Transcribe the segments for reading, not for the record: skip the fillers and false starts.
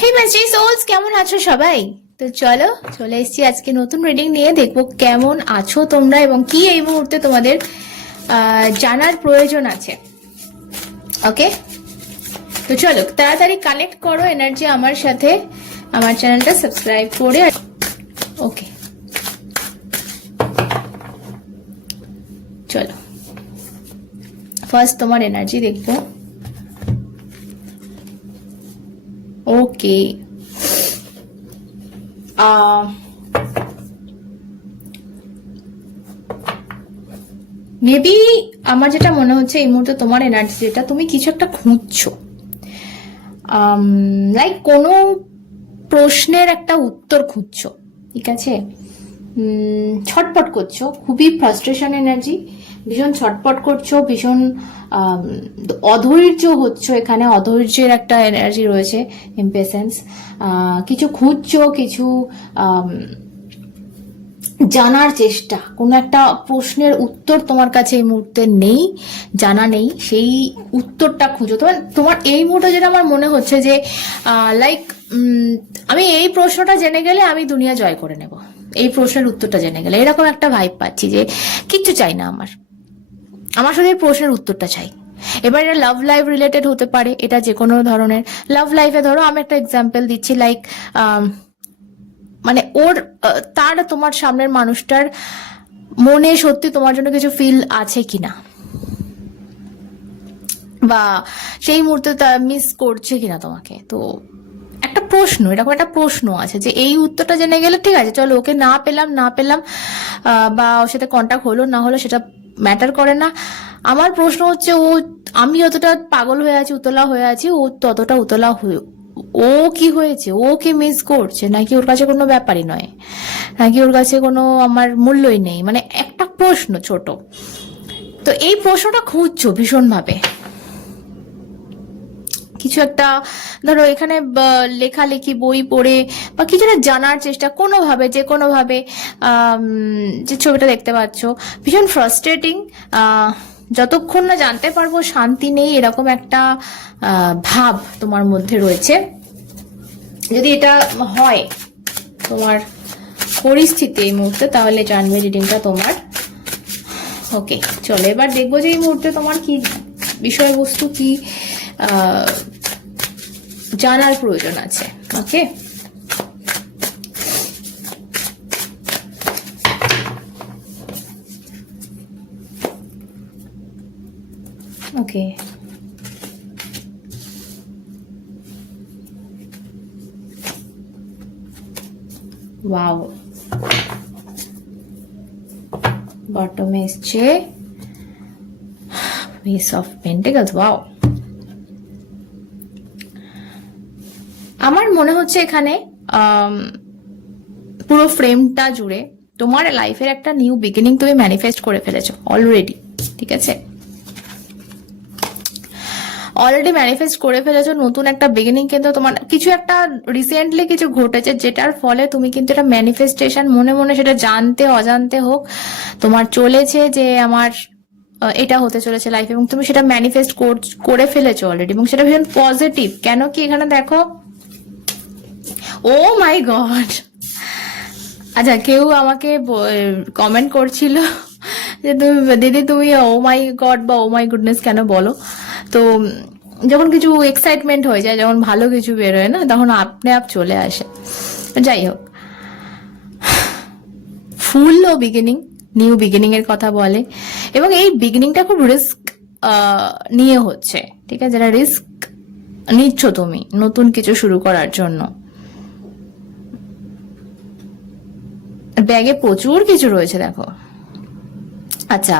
হে magic sols, কেমন আছো সবাই? তো চলো চলে এসেছি আজকে নতুন রিডিং নিয়ে। দেখবো কেমন আছো তোমরা এবং কি এই মুহূর্তে তোমাদের জানার প্রয়োজন আছে। ওকে, তো চলো তাড়াতাড়ি কানেক্ট করো এনার্জি আমার সাথে, আমার চ্যানেলটা সাবস্ক্রাইব করে। ওকে চলো, ফার্স্ট তোমার এনার্জি দেখবো। ওকে, মেবি আমার যেটা মনে হচ্ছে এই মুহূর্তে তোমার এনার্জি যেটা, তুমি কিছু একটা খুঁজছো, লাইক কোনো প্রশ্নের একটা উত্তর খুঁজছো, ঠিক আছে? ছটপট করছো, খুবই ফ্রাস্ট্রেশন এনার্জি, ভীষণ ছটপট করছো, ভীষণ অধৈর্য হচ্ছে, এখানে অধৈর্যের একটা এনার্জি রয়েছে, ইম্পেশেন্স। কিছু খুঁজছো, কিছু জানার চেষ্টা, কোনো একটা প্রশ্নের উত্তর তোমার কাছে এই মুহূর্তে নেই, জানা নেই, সেই উত্তরটা খুঁজো। তোমার এই মুহূর্তে যেটা আমার মনে হচ্ছে যে লাইক আমি এই প্রশ্নটা জেনে গেলে আমি দুনিয়া জয় করে নেব, এই প্রশ্নের উত্তরটা জেনে গেলে, এরকম একটা ভাইব পাচ্ছি যে কিচ্ছু চাই না, আমার শুধু এই প্রশ্নের উত্তরটা চাই। এবার এটা লাভ লাইফ রিলেটেড হতে পারে, এটা যে কোনো ধরনের লাভ লাইফে। ধরো আমি একটা এক্সাম্পল দিচ্ছি, লাইক মানে তার তোমার সামনের মানুষটার মনে সত্যি তোমার জন্য কিছু ফিল আছে কিনা, বা সেই মুহূর্তে মিস করছে কিনা তোমাকে। তো একটা প্রশ্ন, এরকম একটা প্রশ্ন আছে যে এই উত্তরটা জেনে গেলে ঠিক আছে, চলো ওকে না পেলাম বা ওর সাথে কন্ট্যাক্ট হলো না হলো সেটা ম্যাটার করে না। আমার প্রশ্ন হচ্ছে, আমি যতটা পাগল হয়ে আছি, উতলা হয়ে আছি, ও ততটা উতলা ও কি হয়েছে, ও কি মিস করছে, নাকি ওর কাছে কোনো ব্যাপারই নয়, নাকি ওর কাছে কোনো আমার মূল্যই নেই, মানে একটা প্রশ্ন ছোট। তো এই প্রশ্নটা খুঁজছো ভীষণভাবে, কিছু একটা ধরো এখানে লেখালেখি বই পড়ে বা কিছুটা জানার চেষ্টা, কোনোভাবে যে কোনোভাবে যে ছবিটা দেখতে পাচ্ছ, ভীষণ ফ্রাস্ট্রেটিং। যতক্ষণ না জানতে পারবো শান্তি নেই, এরকম একটা ভাব তোমার মধ্যে রয়েছে। যদি এটা হয় তোমার পরিস্থিতি এই মুহূর্তে, তাহলে জানবে রিডিংটা তোমার। ওকে চলো, এবার দেখবো যে এই মুহূর্তে তোমার কি বিষয়বস্তু, কি জানার প্রয়োজন আছে। ওকে, ওকে, ওয়াও, বটমে এসছে পিস অফ পেন্টিকলস। ওয়াও, আমার মনে হচ্ছে এখানে পুরো ফ্রেমটা জুড়ে তোমার লাইফের একটা নিউ বিগিনিং তুমি ম্যানিফেস্ট করে ফেলেছো অলরেডি, ঠিক আছে? অলরেডি ম্যানিফেস্ট করে ফেলেছো নতুন একটা বিগিনিং, কিন্তু তোমার কিছু একটা রিসেন্টলি কিছু ঘটেছে যেটার ফলে তুমি কিন্তু এটা ম্যানিফেস্টেশন মনে মনে, সেটা জানতে অজান্তে হোক, তোমার চলেছে যে আমার এটা হতে চলেছে লাইফে, এবং তুমি সেটা ম্যানিফেস্ট করে ফেলেছো অলরেডি, এবং সেটা ভীষণ পজিটিভ। কেন কি এখানে দেখো, ও মাই গড, আচ্ছা কেউ আমাকে কমেন্ট করছিল যে দিদি তুমি ও মাই গড বা ও মাই গুডনেস কেন বলো। তো যখন কিছু এক্সাইটমেন্ট হয়ে যায়, যখন ভালো কিছু বেরোয় না, তখন আপনি আপ চলে আসে। যাই হোক, ফুল ও বিগিনিং, নিউ বিগিনিং এর কথা বলে, এবং এই বিগিনিংটা খুব রিস্ক নিয়ে হচ্ছে, ঠিক আছে? যারা রিস্ক নিচ্ছ তুমি নতুন কিছু শুরু করার জন্য, ব্যাগে প্রচুর কিছু রয়েছে দেখো। আচ্ছা,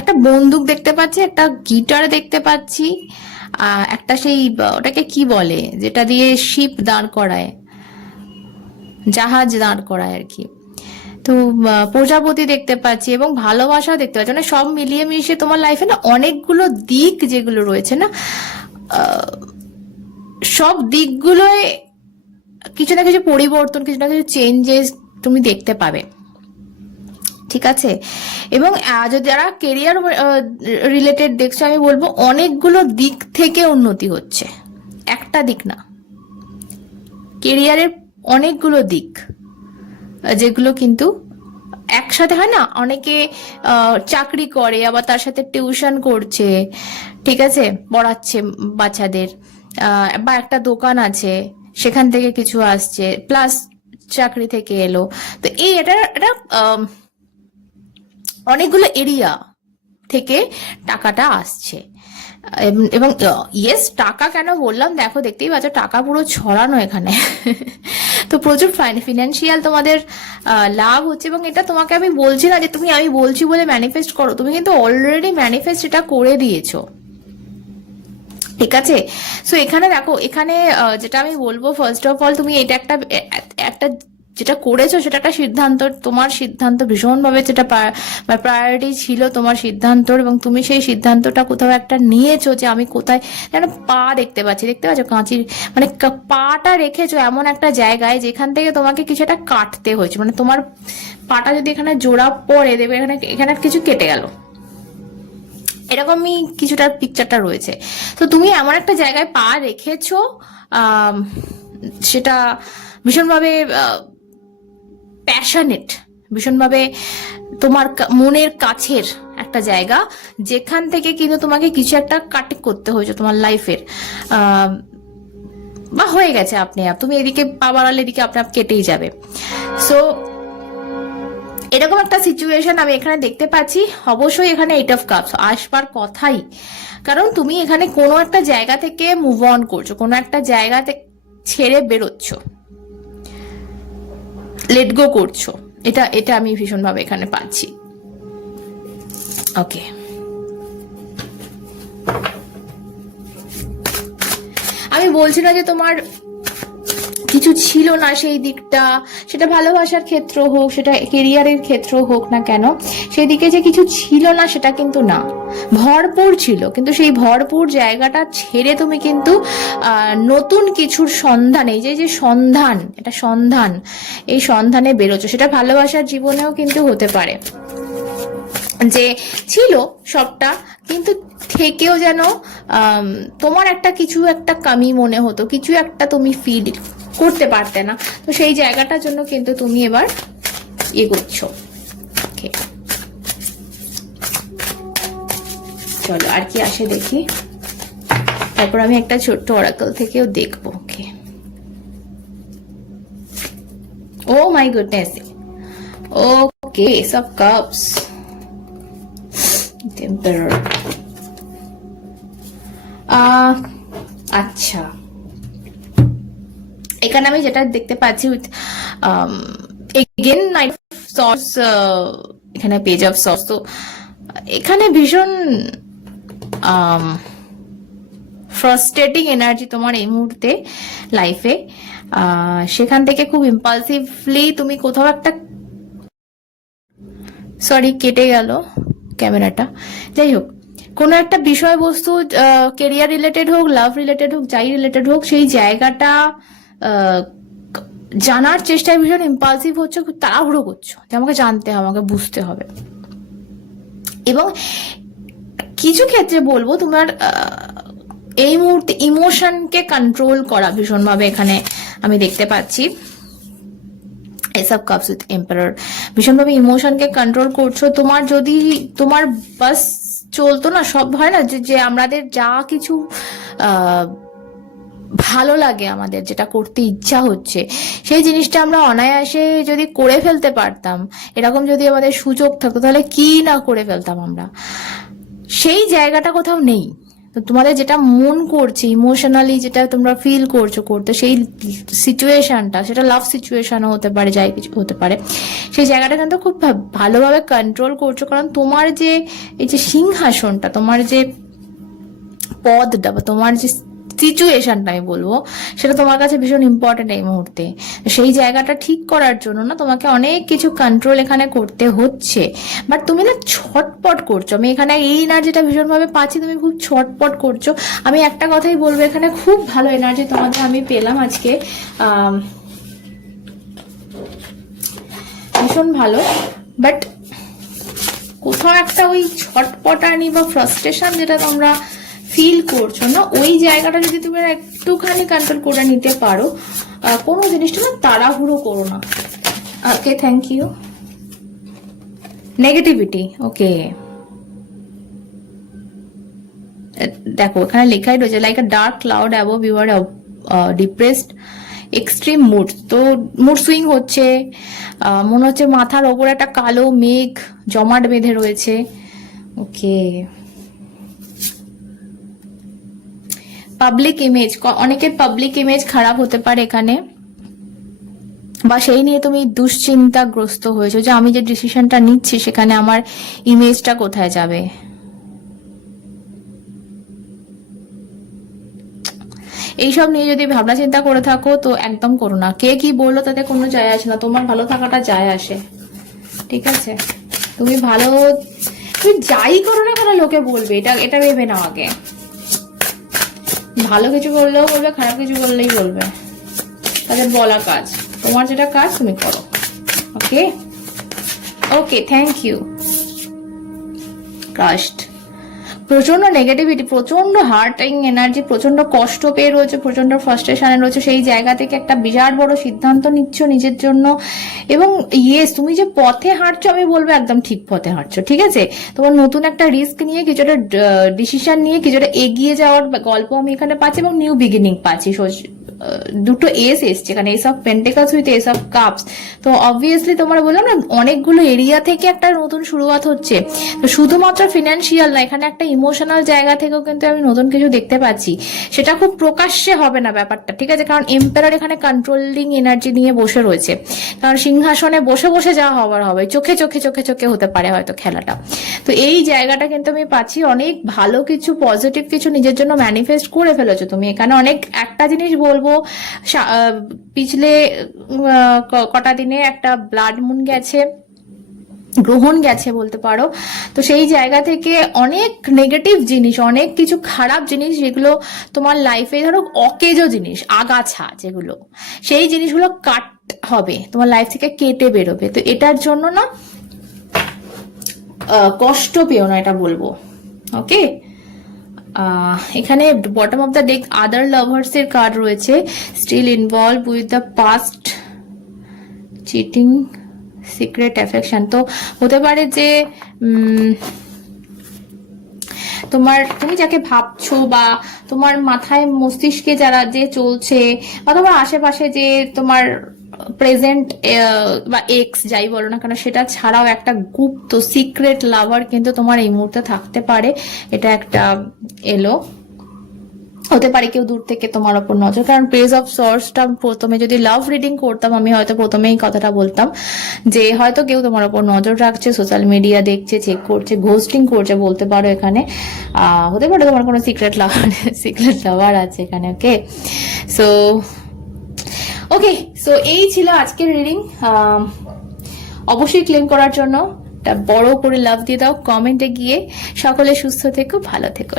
একটা বন্দুক দেখতে পাচ্ছি, একটা গিটার দেখতে পাচ্ছি, একটা সেই ওটাকে কি বলে যেটা দিয়ে শিপ দাঁড় করায়, জাহাজ দাঁড় করায় আর কি। তো প্রজাপতি দেখতে পাচ্ছি এবং ভালোবাসাও দেখতে পাচ্ছি, মানে সব মিলিয়ে মিশিয়ে তোমার লাইফে না অনেকগুলো দিক যেগুলো রয়েছে না, সব দিকগুলোয় কিছু না কিছু পরিবর্তন, কিছু না কিছু চেঞ্জেস তুমি দেখতে পাবে, ঠিক আছে? এবং যদি যারা কেরিয়ার রিলেটেড দেখছো, আমি বলবো অনেকগুলো দিক থেকে উন্নতি হচ্ছে, একটা দিক না, কেরিয়ারের অনেকগুলো দিক যেগুলো কিন্তু একসাথে হয় না, অনেকে চাকরি করে আবার তার সাথে টিউশন করছে, ঠিক আছে, পড়াচ্ছে বাচ্চাদের, বা একটা দোকান আছে সেখান থেকে কিছু আসছে, প্লাস চাকরি থেকে এলো। তো এটা অনেকগুলো এরিয়া থেকে টাকাটা আসছে। এবং ইয়েস, টাকা কেন বললাম, দেখো দেখতেই পাচ্ছ টাকা পুরো ছড়ানো এখানে। তো প্রচুর ফিনান্সিয়াল তোমাদের লাভ হচ্ছে। এবং এটা তোমাকে আমি বলছি না যে তুমি আমি বলছি বলে ম্যানিফেস্ট করো, তুমি কিন্তু অলরেডি ম্যানিফেস্ট এটা করে দিয়েছো, ঠিক আছে। সো এখানে দেখো, এখানে যেটা আমি বলবো, ফার্স্ট অফ অল তুমি এটা একটা যেটা করেছো সেটা একটা সিদ্ধান্ত, তোমার সিদ্ধান্ত ভীষণভাবে, যেটা প্রায়োরিটি ছিল তোমার সিদ্ধান্ত, এবং তুমি সেই সিদ্ধান্তটা কোথাও একটা নিয়েছো যে আমি কোথায় যেন পা দেখতে পাচ্ছি, দেখতে পাচ্ছ কাঁচির, মানে পাটা রেখেছো এমন একটা জায়গায় যেখান থেকে তোমাকে কিছু একটা কাটতে হয়েছে, মানে তোমার পাটা যদি এখানে জোড়া পড়ে দেবে, এখানে এখানে কিছু কেটে গেল, এরকমই কিছুটা পিকচারটা রয়েছে। তো তুমি এমন একটা জায়গায় পা রেখেছো, সেটা ভীষণভাবে প্যাশনেট, ভীষণভাবে তোমার মনের কাছের একটা জায়গা, যেখান থেকে কিন্তু তোমাকে কিছু একটা কাট করতে হয়েছে তোমার লাইফের, বা হয়ে গেছে আপনি আপ, তুমি এদিকে পা বাড়ালে এদিকে আপনি আপ কেটেই যাবে। সো এরকম একটা সিচুয়েশন আমি এখানে দেখতে পাচ্ছি। অবশ্যই এখানে 8 অফ কাপস আসবার কথাই, কারণ তুমি এখানে কোনো একটা জায়গা থেকে মুভ অন করছো, কোনো একটা জায়গা ছেড়ে বেরোচ্ছ, লেট গো করছো, এটা আমি ভীষণভাবে এখানে পাচ্ছি। ওকে, আমি বলছি না যে তোমার কিছু ছিল না সেই দিকটা, সেটা ভালোবাসার ক্ষেত্র হোক, সেটা কেরিয়ারের ক্ষেত্র হোক না কেন, সেই দিকে যে কিছু ছিল না সেটা কিন্তু না, ভরপুর ছিল। কিন্তু সেই ভরপুর জায়গাটা ছেড়ে তুমি কিন্তু নতুন কিছুর সন্ধানে, এই যে সন্ধান, এটা সন্ধান, এই সন্ধানে বেরোছো। সেটা ভালোবাসার জীবনেও কিন্তু হতে পারে যে ছিল সবটা, কিন্তু থেকেও যেন তোমার একটা কিছু একটা কমি মনে হতো, কিছু একটা তুমি ফিল করতে পারতে না। তো সেই জায়গাটার জন্য কিন্তু তুমি এবার এগোচ্ছো। চলো আর কি আসে দেখি, তারপর আমি একটা ছোট্ট অরাকল থেকেও দেখবো। Okay, oh my goodness, okay, ace of cups, temperance, আচ্ছা, এখানে আমি যেটা দেখতে পাচ্ছি with again knight of swords, এখানে পেজ অফ সর্টস। তো এখানে ভীষণ ফ্রাস্ট্রেটিং এনার্জি তোমার এই মুহূর্তে লাইফে, সেখান থেকে খুব ইম্পালসিভলি তুমি কোথাও একটা, সরি কেটে গেল ক্যামেরাটা, যাই হোক, কোনো একটা বিষয়বস্তু, কেরিয়ার রিলেটেড হোক, লাভ রিলেটেড হোক, যাই রিলেটেড হোক, সেই জায়গাটা জানার চেষ্টায় ভীষণ ইম্পালসিভ হচ্ছে, খুব তাড়াহুড়ো করছো যে আমাকে জানতে হবে, আমাকে বুঝতে হবে। এবং কিছু ক্ষেত্রে বলবো তোমার এই মুহূর্তে ইমোশনকে কন্ট্রোল করা ভীষণভাবে এখানে আমি দেখতে পাচ্ছি। এসব কাপস উইথ এম্পারার, ভীষণভাবে ইমোশনকে কন্ট্রোল করছো। তোমার যদি তোমার বাস চলতো না, সব হয় না যে আমাদের যা কিছু ভালো লাগে, আমাদের যেটা করতে ইচ্ছা হচ্ছে, সেই জিনিসটা আমরা অনায়াসে যদি করে ফেলতে পারতাম, এরকম যদি আমাদের সুযোগ থাকতো, তাহলে কি না করে ফেলতাম আমরা। সেই জায়গাটা কোথাও নেই। তো তোমাদের যেটা মন করছে ইমোশনালি, যেটা তোমরা ফিল করছো করতে, সেই সিচুয়েশনটা, সেটা লাভ সিচুয়েশনও হতে পারে, যাই কিছু হতে পারে, সেই জায়গাটা কিন্তু খুব ভালোভাবে কন্ট্রোল করছো। কারণ তোমার যে এই যে সিংহাসনটা, তোমার যে পদটা, বা তোমার যে সিচুয়েশনটা আমি বলবো, সেটা তোমার কাছে ভীষণ ইম্পর্টেন্ট এই মুহূর্তে। সেই জায়গাটা ঠিক করার জন্য না তোমাকে অনেক কিছু কন্ট্রোল এখানে করতে হচ্ছে, বাট তুমি না ছটপট করছো। আমি এখানে এই এনার্জিটা ভীষণভাবে পাচ্ছি, তুমি খুব ছটপট করছো। আমি একটা কথাই বলবো, এখানে খুব ভালো এনার্জি তোমাদের আমি পেলাম আজকে, ভীষণ ভালো, বাট কোথাও একটা ওই ছটপটানি বা ফ্রাস্ট্রেশন যেটা তোমরা ফিল করছো না, ওই জায়গাটা যদি তুমি একটুখানি কন্ট্রোল করে নিতে পারো, কোনো জিনিসটা না তাড়াহুড়ো করো না। Okay, thank you. Negativity, okay, দেখো এখানে লেখাই রয়েছে like a dark cloud above you are depressed, extreme mood. তো মুড সুইং হচ্ছে, মনে হচ্ছে মাথার ওপর একটা কালো মেঘ জমাট বেঁধে রয়েছে। ওকে, পাবলিক ইমেজ, অনেকের পাবলিক ইমেজ খারাপ হতে পারে এখানে, বা সেই নিয়ে তুমি দুশ্চিন্তাগ্রস্ত হয়েছো যে আমি যে ডিসিশনটা নিচ্ছি সেখানে আমার ইমেজটা কোথায় যাবে। এইসব নিয়ে যদি ভাবনা চিন্তা করে থাকো তো একদম করো না। কে কি বললো তাতে কোনো যায় আসে না, তোমার ভালো থাকাটা যায় আসে, ঠিক আছে? তুমি ভালো, তুমি যাই করো না কেন লোকে বলবে, এটা এটা ভেবে নাও আগে। ভালো কিছু করলেও বলবে, খারাপ কিছু করলেই বলবে, তাদের বলা কাজ। তোমার যেটা কাজ তুমি করো। ওকে ওকে, থ্যাংক ইউ। কাস্ট, প্রচন্ড নেগেটিভিটি, প্রচন্ড হার্টিং এনার্জি, প্রচন্ড কষ্ট পেয়ে রয়েছে, প্রচন্ড ফ্রাস্ট্রেশনে রয়েছে। সেই জায়গা থেকে একটা বিরাট বড় সিদ্ধান্ত নিচ্ছ নিজের জন্য, এবং ইয়েস, তুমি যে পথে হাঁটছো আমি বলবো একদম ঠিক পথে হাঁটছো, ঠিক আছে? তোমার নতুন একটা রিস্ক নিয়ে কিছুটা ডিসিশন নিয়ে কিছুটা এগিয়ে যাওয়ার গল্প আমি এখানে পাচ্ছি, এবং নিউ বিগিনিং পাচ্ছি। দুটো এস এসছে এখানে, S of পেন্টেকালস with S of cups. তো অবভিয়াসলি তোমরা বললাম না, অনেকগুলো এরিয়া থেকে একটা নতুন শুরুয়াত হচ্ছে। তো শুধুমাত্র ফিনান্সিয়াল না, এখানে একটা ইমোশনাল জায়গা থেকেও কিন্তু আমি নতুন কিছু দেখতে পাচ্ছি। সেটা খুব প্রকাশ্যে হবে না ব্যাপারটা, ঠিক আছে? কারণ এম্পায়ার এখানে কন্ট্রোলিং এনার্জি নিয়ে বসে রয়েছে, কারণ সিংহাসনে বসে বসে যা হবার হবে, চোখে চোখে চোখে চোখে হতে পারে হয়তো খেলাটা। তো এই জায়গাটা কিন্তু আমি পাচ্ছি, অনেক ভালো কিছু, পজিটিভ কিছু নিজের জন্য ম্যানিফেস্ট করে ফেলেছো তুমি এখানে। অনেক, একটা জিনিস বলবো, পিছলে কটা দিনে একটা ব্লাড মুন গেছে, গ্রহণ গেছে বলতে পারো। তো সেই জায়গা থেকে অনেক নেগেটিভ জিনিস, অনেক কিছু খারাপ জিনিস যেগুলো তোমার লাইফে, ধরো অকেজো জিনিস, আগাছা যেগুলো, সেই জিনিসগুলো কাট হবে, তোমার লাইফ থেকে কেটে বেরোবে। তো এটার জন্য না কষ্ট পেও না, এটা বলবো। ওকে, এখানে bottom of the deck other lovers এর কার্ড রয়েছে, still involve with the past, cheating, secret affection. তো হতে পারে যে তুমি যাকে ভাবছো, বা তোমার মাথায় মস্তিষ্কে যারা যে চলছে, বা তোমার আশেপাশে যে তোমার প্রেজেন্ট বা এক্স যাই বলো না কেন, সেটা ছাড়াও একটা গুপ্ত সিক্রেট লাভার কিন্তু তোমার এই মুহূর্তে থাকতে পারে। এটা একটা এলো, হতে পারে কেউ দূর থেকে তোমার ওপর নজর, কারণ পেজ অফ সোর্সটা প্রথমে যদি লাভ রিডিং করতাম আমি হয়তো প্রথমেই কথাটা বলতাম যে হয়তো কেউ তোমার ওপর নজর রাখছে, সোশ্যাল মিডিয়া দেখছে, চেক করছে, ঘোস্টিং করছে বলতে পারো এখানে। হতে পারে তোমার কোনো সিক্রেট লাভার আছে এখানে। ওকে, সো এই ছিল আজকের রিডিং। অবশ্যই ক্লেম করার জন্য একটা বড় করে লাভ দিয়ে দাও কমেন্টে গিয়ে। সকলে সুস্থ থেকো, ভালো থেকো।